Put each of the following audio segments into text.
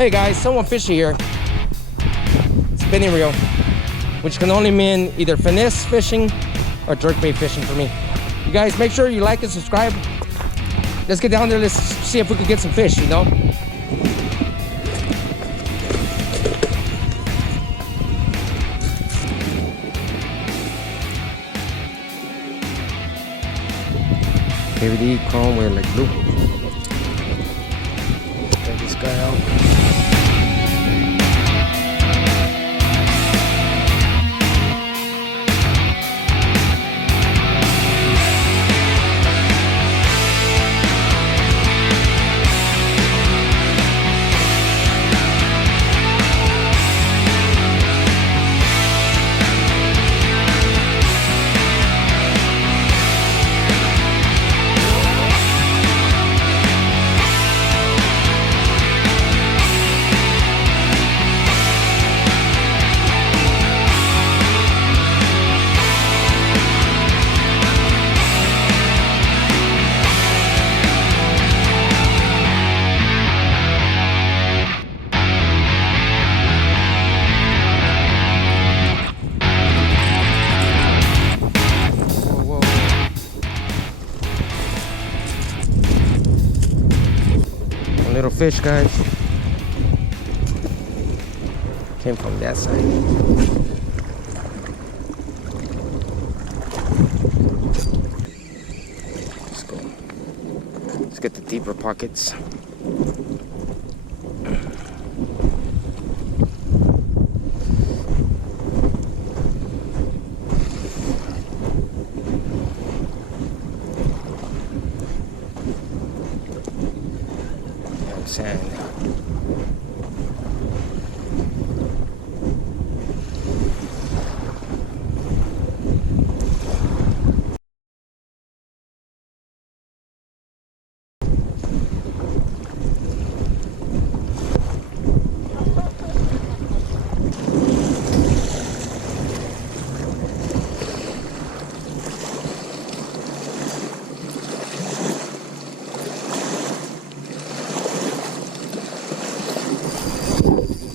Hey guys, someone fishy here. Spinning reel, which can only mean either finesse fishing or jerkbait fishing for me. You guys, make sure you like and subscribe. Let's get down there, let's see if we can get some fish, you know? KVD chrome with like blue. Check this guy out. Little fish, guys. Came from that side. Let's go. Let's get the deeper pockets. Sand.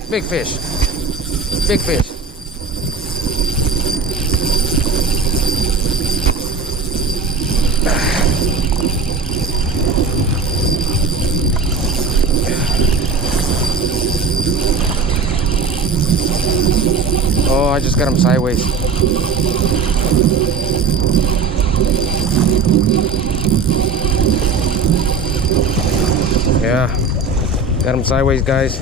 Big fish. Big fish. Oh, I just got him sideways. Yeah, got him sideways, guys.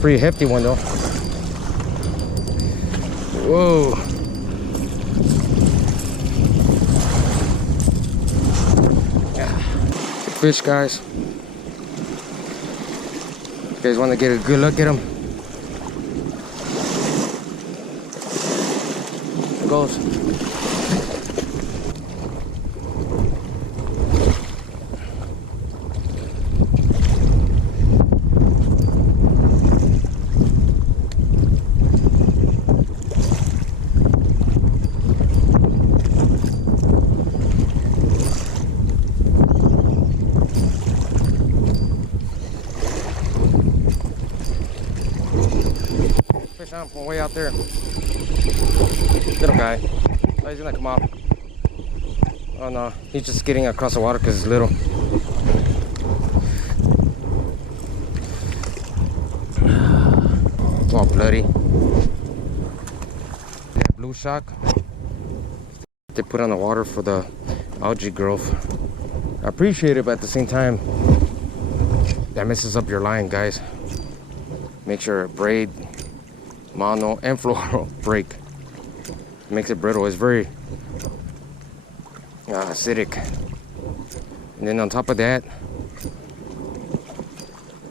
Pretty hefty one though. Whoa. Yeah. Fish, guys. You guys want to get a good look at him? There goes. Fish on from way out there. Little guy. Oh, he's gonna come off. Oh no, he's just getting across the water because he's little. It's all bloody. That blue shock they put on the water for the algae growth. I appreciate it, but at the same time, that messes up your line, guys. Makes your braid, mono, and fluoro break. Makes it brittle. It's very acidic. And then on top of that,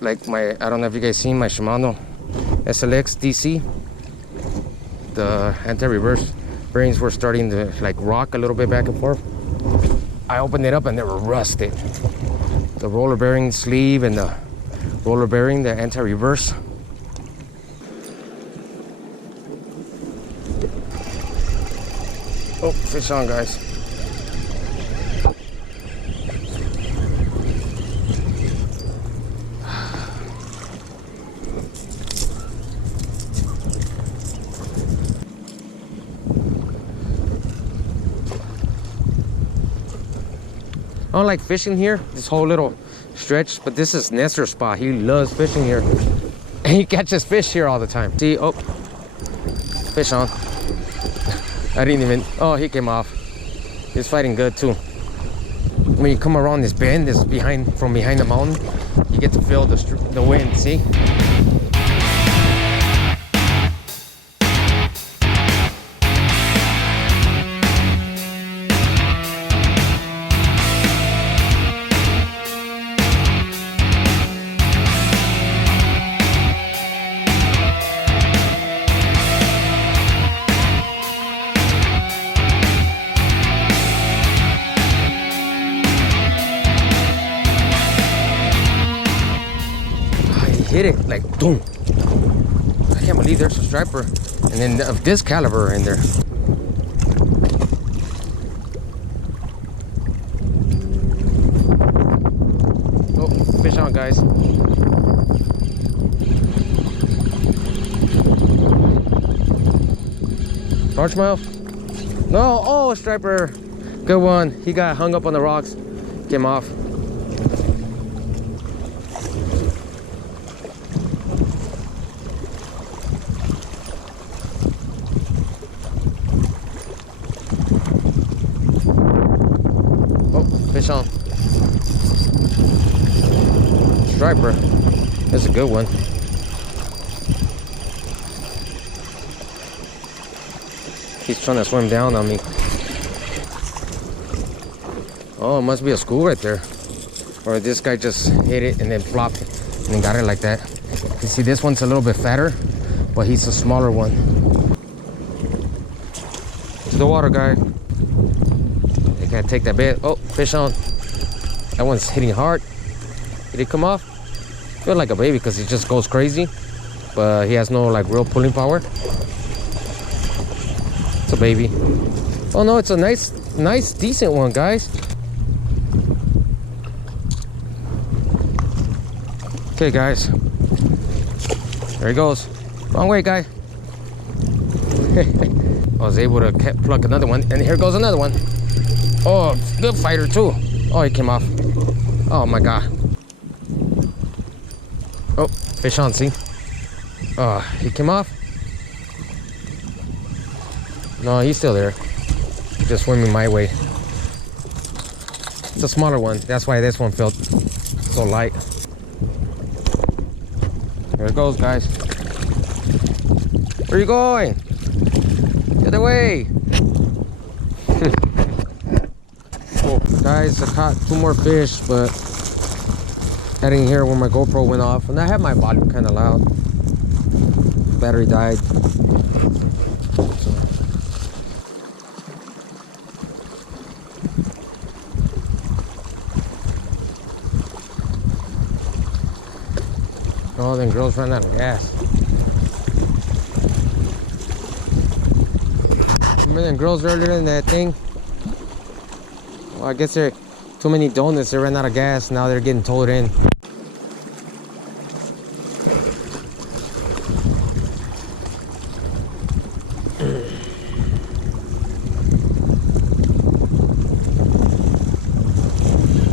like I don't know if you guys seen my Shimano SLX DC, the anti-reverse bearings were starting to like rock a little bit back and forth. I opened it up and they were rusted. The roller bearing sleeve and the roller bearing, the anti-reverse. Oh, fish on, guys. don't like fishing here, this whole little stretch, but this is Nestor's spot. He loves fishing here. And he catches fish here all the time. See, oh, fish on. I didn't even, oh, he came off. He's fighting good too. When you come around this bend, this from behind the mountain, you get to feel the wind, see? Hit it like boom. I can't believe there's a striper and then of this caliber in there. Oh, fish on, guys. Largemouth? No, oh, striper. Good one. He got hung up on the rocks. Came off. Fish on. Striper. That's a good one. He's trying to swim down on me. Oh, it must be a school right there. Or this guy just hit it and then flopped and then got it like that. You see, this one's a little bit fatter, but he's a smaller one. To the water, guy. Can't take that bait. Oh, fish on. That one's hitting hard. Did it come off? Feel like a baby because he just goes crazy, but he has no like real pulling power. It's a baby. Oh no, it's a nice decent one, guys. Okay, guys, there he goes. Wrong way, guy. I was able to pluck another one, and here goes another one. Oh, good fighter too. Oh, he came off. Oh my god. Oh, fish on, see? Oh, he came off. No, he's still there. Just swimming my way. It's a smaller one. That's why this one felt so light. There it goes, guys. Where are you going? The other way. Guys, I caught 2 more fish, but I didn't hear when my GoPro went off, and I had my volume kind of loud. Battery died. So. Oh, then girls ran out of gas. Remember them girls earlier in that thing? Well, I guess there are too many donuts. They ran out of gas. Now they're getting towed in.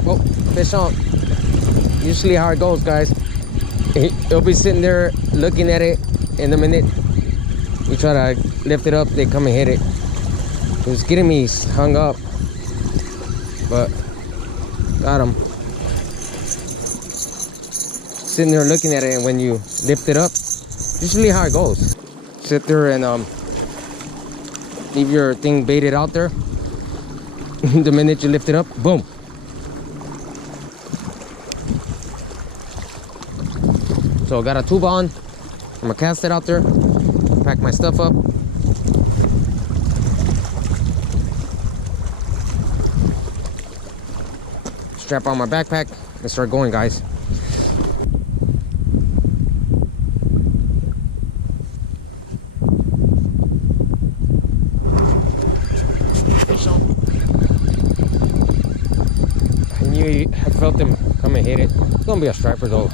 Oh, fish on. Usually how it goes, guys. He'll be sitting there looking at it. In a minute, you try to lift it up, they come and hit it. It was getting me hung up. But got him. Sitting there looking at it, and when you lift it up, usually how it goes. Sit there and leave your thing baited out there. The minute you lift it up, boom. So got a tube on. I'm gonna cast it out there, pack my stuff up. Strap on my backpack and start going, guys. I knew I felt him come and hit it. It's gonna be a striper though.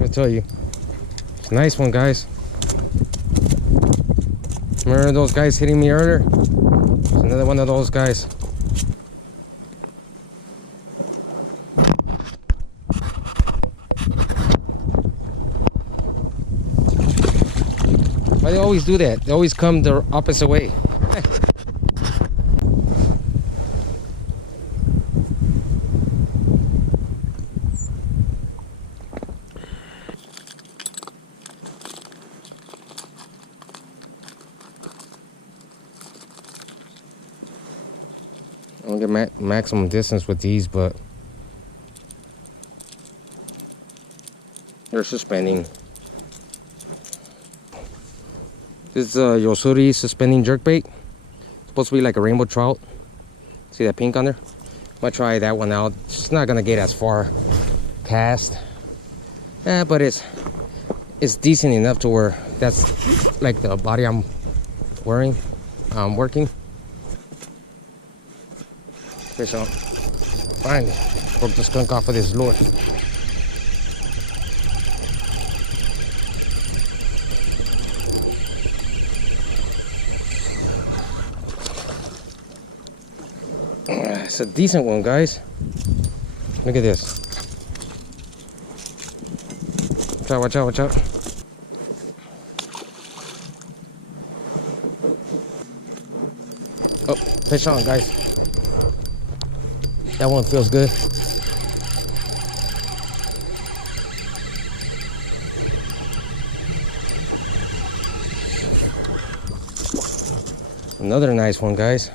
I'll tell you, it's a nice one, guys. Remember those guys hitting me earlier? It's another one of those guys. Why they always do that? They always come the opposite way. I don't get maximum distance with these, but they're suspending. This is a Yosuri suspending jerkbait. Supposed to be like a rainbow trout. See that pink on there? I'm gonna try that one out. It's not gonna get as far cast, but it's decent enough to where that's like the body I'm working. Fish on. Finally, broke the skunk off of this lure. It's a decent one, guys. Look at this. Watch out, watch out, watch out. Oh, fish on, guys. That one feels good. Another nice one, guys.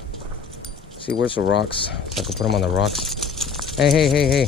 See, where's the rocks? So I can put them on the rocks. Hey, hey, hey, hey.